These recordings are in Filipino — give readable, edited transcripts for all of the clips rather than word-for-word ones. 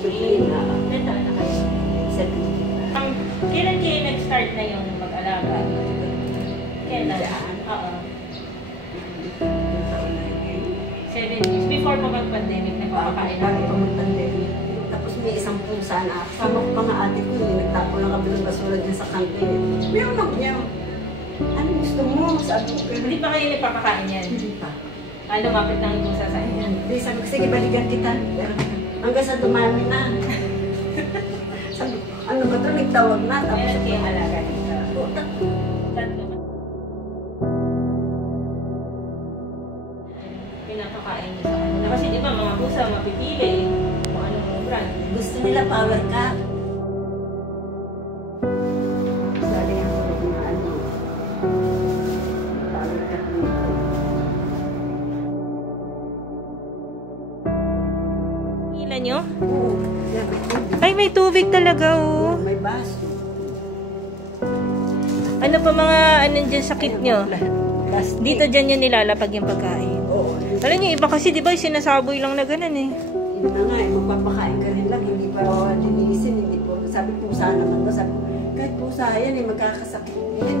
Ilan taon na kayo? Kailan kayo nag-start na yung mag-alaga? Kailan? Oo. 7 years. Before pa mag-pandemic, nagpapakain na bago pa mag-pandemic. Tapos may isang pusa na, kasama ko pa nga ate ko, nagtapo lang kami ng basura dyan sa kanto. May unang niya, ano gusto mo? Sabi ko, hindi pa kayo nagpapakain yan? Hindi pa. Ano, mapit ng pusa sa inyo? Hindi, sabi ko, sige, balikan kita. Hanggang sa dumami na. Sabi ko, ano ba ito? Nagtawag na. Meron kayong alaga dito? Tatlo. Pinapakain niyo sa kanila. Kasi di ba mga pusa mapipili kung anong brand. Gusto nila power cut. Sali ako ng ano. Power cut nito. Ilan nyo? Oo. Ay, may tubig talaga, oh. May baso. Ano pa mga dyan sakit nyo? Dito dyan yung nilalapag yung pagkain. Oo. Alam niyo, iba kasi di ba sinasaboy lang na ganun eh. Yun na nga, magpapakain ka rin lang, hindi pa linisin, hindi po. Sabi pusa naman ba? Sabi ko, kahit pusa yan eh, magkakasakit yan eh.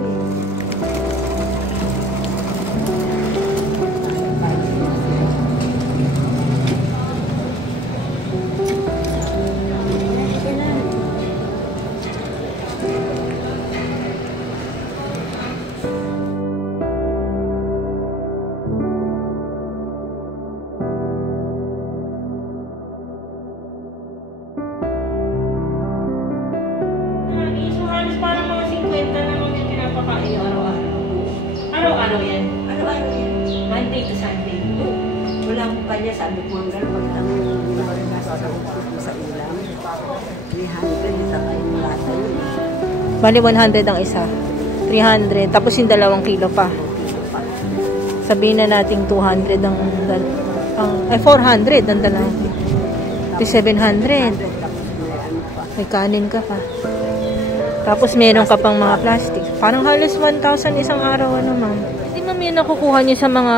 Parang mga 50 naman yung pinapakain nyo araw-araw. Araw-araw yan? Ano yan? Monday to Sunday. Wala akong palya, sabi ko hanggang pagtanong yung nasa sa ulam. 300, isa kayo malata yun. Bali 100 ang isa. 300. Tapos yung 2 kilo pa. Sabihin na natin 200 ang 400 ang 2. 700. May kanin ka pa. Tapos meron ka pang mga plastic. Parang halos 1,000 isang araw, ano ma'am. Hindi ma'am yun nakukuha nyo sa mga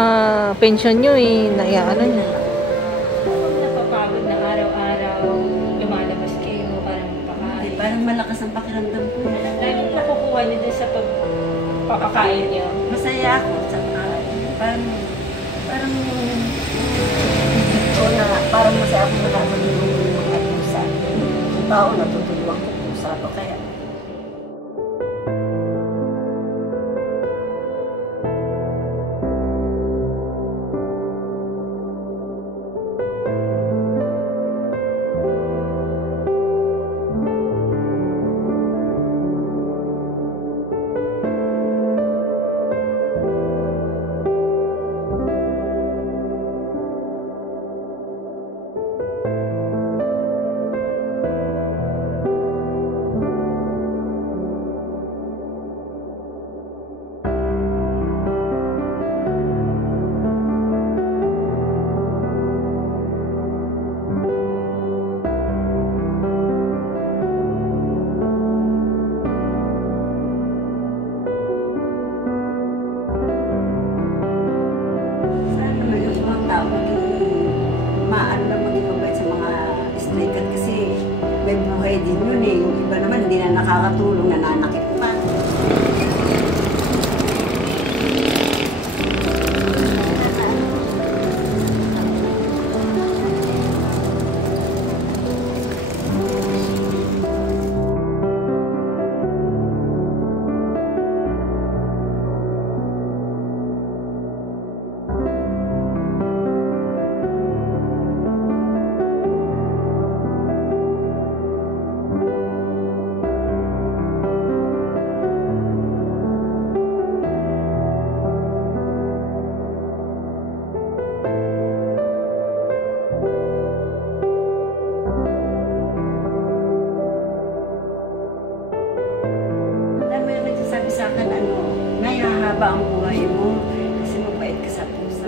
pension nyo eh. Ano na. Napapagod na araw-araw, lumalabas kayo, parang pakain. Parang malakas ang pakiramdam ko. Laging nakukuha nyo din sa pagpapakain nyo. Masaya ako. Parang masaya ako nakakalimutan yung mga pusa. Yung tao natutulungan ko pusa pa kaya. May buhay din yun eh. Yung iba naman hindi na nakakatulong, nananakit pa. Sa akin, may hahaba ang buhay mo kasi mabait ka sa pusa.